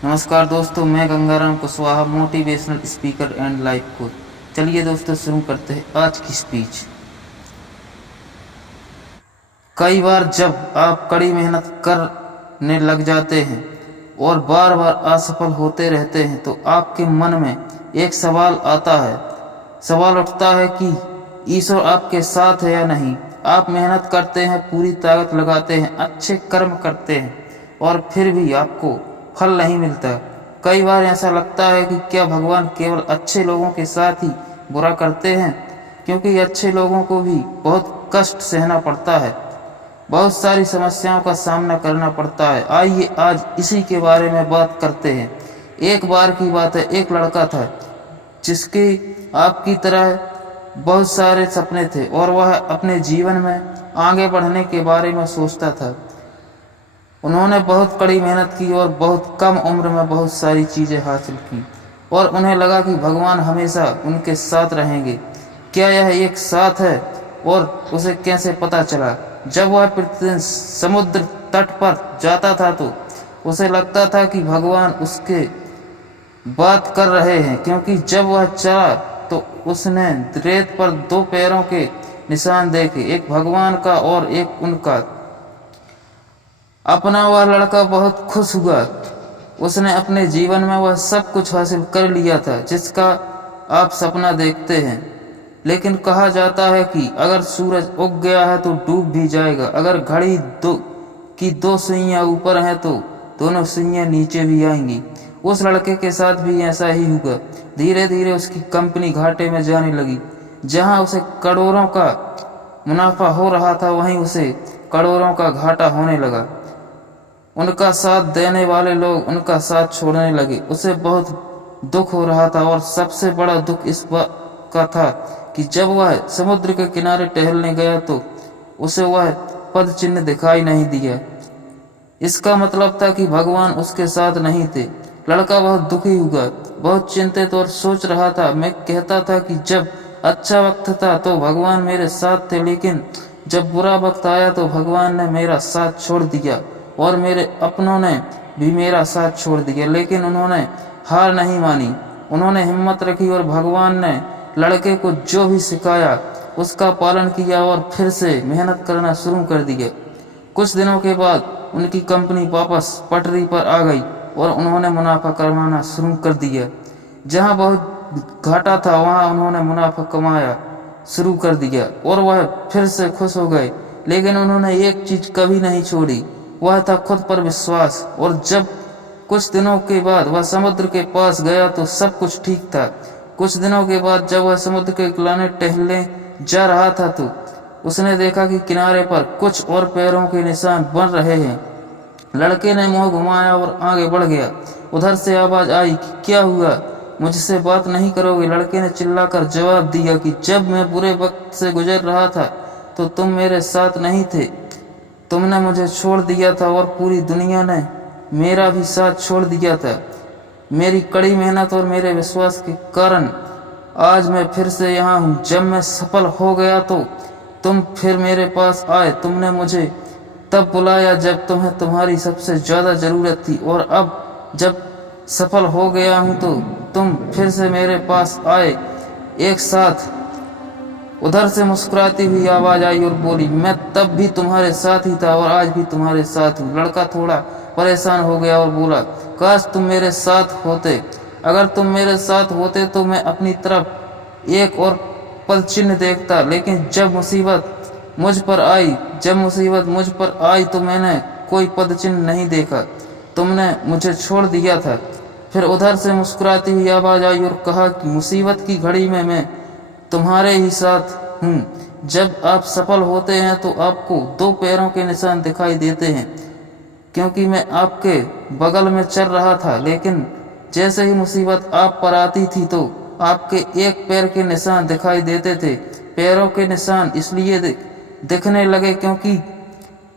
नमस्कार दोस्तों, मैं Gangaram Kushwaha, motivational speaker and life coach. चलिए दोस्तों, शुरू करते हैं आज की स्पीच। कई बार जब आप कड़ी मेहनत करने लग जाते हैं और बार बार असफल होते रहते हैं तो आपके मन में एक सवाल आता है। सवाल उठता है कि ईश्वर आपके साथ है या नहीं। आप मेहनत करते हैं, पूरी ताकत लगाते हैं, अच्छे कर्म करते हैं और फिर भी आपको फल नहीं मिलता। कई बार ऐसा लगता है कि क्या भगवान केवल अच्छे लोगों के साथ ही बुरा करते हैं, क्योंकि अच्छे लोगों को भी बहुत कष्ट सहना पड़ता है, बहुत सारी समस्याओं का सामना करना पड़ता है। आइए आज इसी के बारे में बात करते हैं। एक बार की बात है, एक लड़का था जिसके आपकी तरह बहुत सारे सपने थे और वह अपने जीवन में आगे बढ़ने के बारे में सोचता था। उन्होंने बहुत कड़ी मेहनत की और बहुत कम उम्र में बहुत सारी चीज़ें हासिल की और उन्हें लगा कि भगवान हमेशा उनके साथ रहेंगे। क्या यह एक साथ है? और उसे कैसे पता चला? जब वह प्रतिदिन समुद्र तट पर जाता था तो उसे लगता था कि भगवान उसके बात कर रहे हैं, क्योंकि जब वह चला तो उसने रेत पर दो पैरों के निशान देखे, एक भगवान का और एक उनका। अपना वह लड़का बहुत खुश हुआ। उसने अपने जीवन में वह सब कुछ हासिल कर लिया था जिसका आप सपना देखते हैं। लेकिन कहा जाता है कि अगर सूरज उग गया है तो डूब भी जाएगा। अगर घड़ी दो सुइयां ऊपर हैं तो दोनों सुइयां नीचे भी आएंगी। उस लड़के के साथ भी ऐसा ही हुआ। धीरे धीरे उसकी कंपनी घाटे में जाने लगी। जहां उसे करोड़ों का मुनाफा हो रहा था, वहीं उसे करोड़ों का घाटा होने लगा। उनका साथ देने वाले लोग उनका साथ छोड़ने लगे। उसे बहुत दुख हो रहा था और सबसे बड़ा दुख इस बात का था कि जब वह समुद्र के किनारे टहलने गया तो उसे वह पद चिन्ह दिखाई नहीं दिया। इसका मतलब था कि भगवान उसके साथ नहीं थे। लड़का बहुत दुखी हुआ, बहुत चिंतित और सोच रहा था। मैं कहता था कि जब अच्छा वक्त था तो भगवान मेरे साथ थे, लेकिन जब बुरा वक्त आया तो भगवान ने मेरा साथ छोड़ दिया और मेरे अपनों ने भी मेरा साथ छोड़ दिया। लेकिन उन्होंने हार नहीं मानी। उन्होंने हिम्मत रखी और भगवान ने लड़के को जो भी सिखाया उसका पालन किया और फिर से मेहनत करना शुरू कर दिया। कुछ दिनों के बाद उनकी कंपनी वापस पटरी पर आ गई और उन्होंने मुनाफा कमाना शुरू कर दिया। जहां बहुत घाटा था वहां उन्होंने मुनाफा कमाया शुरू कर दिया और वह फिर से खुश हो गए। लेकिन उन्होंने एक चीज कभी नहीं छोड़ी, वह था खुद पर विश्वास। और जब कुछ दिनों के बाद वह समुद्र के पास गया तो सब कुछ ठीक था। कुछ दिनों के बाद जब वह समुद्र के किनारे टहलने जा रहा था तो उसने देखा कि किनारे पर कुछ और पैरों के निशान बन रहे हैं। लड़के ने मुंह घुमाया और आगे बढ़ गया। उधर से आवाज आई कि क्या हुआ, मुझसे बात नहीं करोगे? लड़के ने चिल्लाकर जवाब दिया कि जब मैं बुरे वक्त से गुजर रहा था तो तुम मेरे साथ नहीं थे। तुमने मुझे छोड़ दिया था और पूरी दुनिया ने मेरा भी साथ छोड़ दिया था। मेरी कड़ी मेहनत और मेरे विश्वास के कारण आज मैं फिर से यहाँ हूँ। जब मैं सफल हो गया तो तुम फिर मेरे पास आए। तुमने मुझे तब बुलाया जब तुम्हें तुम्हारी सबसे ज्यादा जरूरत थी, और अब जब सफल हो गया हूँ तो तुम फिर से मेरे पास आए एक साथ। उधर से मुस्कुराती हुई आवाज आई और बोली, मैं तब भी तुम्हारे साथ ही था और आज भी तुम्हारे साथ हूँ। लड़का थोड़ा परेशान हो गया और बोला, काश तुम मेरे साथ होते। अगर तुम मेरे साथ होते तो मैं अपनी तरफ एक और पद चिन्ह देखता। लेकिन जब मुसीबत मुझ पर आई तो मैंने कोई पद चिन्ह नहीं देखा। तुमने मुझे छोड़ दिया था। फिर उधर से मुस्कुराती हुई आवाज आई और कहा कि मुसीबत की घड़ी में मैं तुम्हारे ही साथ हूँ। जब आप सफल होते हैं तो आपको दो पैरों के निशान दिखाई देते हैं, क्योंकि मैं आपके बगल में चल रहा था। लेकिन जैसे ही मुसीबत आप पर आती थी तो आपके एक पैर के निशान दिखाई देते थे। पैरों के निशान इसलिए दिखने लगे क्योंकि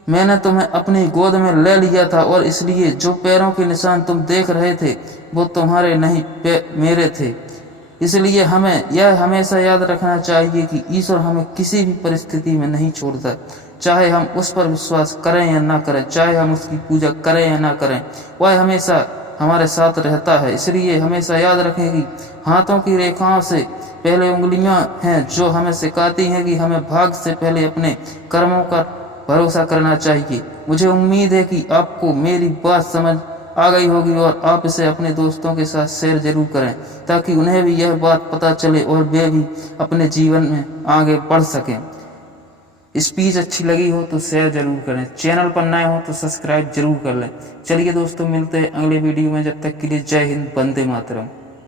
मैंने तुम्हें अपनी गोद में ले लिया था, और इसलिए जो पैरों के निशान तुम देख रहे थे वो तुम्हारे नहीं मेरे थे। इसलिए हमें यह हमेशा याद रखना चाहिए कि ईश्वर हमें किसी भी परिस्थिति में नहीं छोड़ता। चाहे हम उस पर विश्वास करें या ना करें, चाहे हम उसकी पूजा करें या ना करें, वह हमेशा हमारे साथ रहता है। इसलिए हमेशा याद रखें कि हाथों की रेखाओं से पहले उंगलियां हैं जो हमें सिखाती हैं कि हमें भाग्य से पहले अपने कर्मों का भरोसा करना चाहिए। मुझे उम्मीद है कि आपको मेरी बात समझ आ गई होगी और आप इसे अपने दोस्तों के साथ शेयर जरूर करें ताकि उन्हें भी यह बात पता चले और वे भी अपने जीवन में आगे बढ़ सकें। स्पीच अच्छी लगी हो तो शेयर जरूर करें, चैनल पर नए हो तो सब्सक्राइब जरूर कर लें। चलिए दोस्तों, मिलते हैं अगले वीडियो में। जब तक के लिए जय हिंद, वंदे मातरम।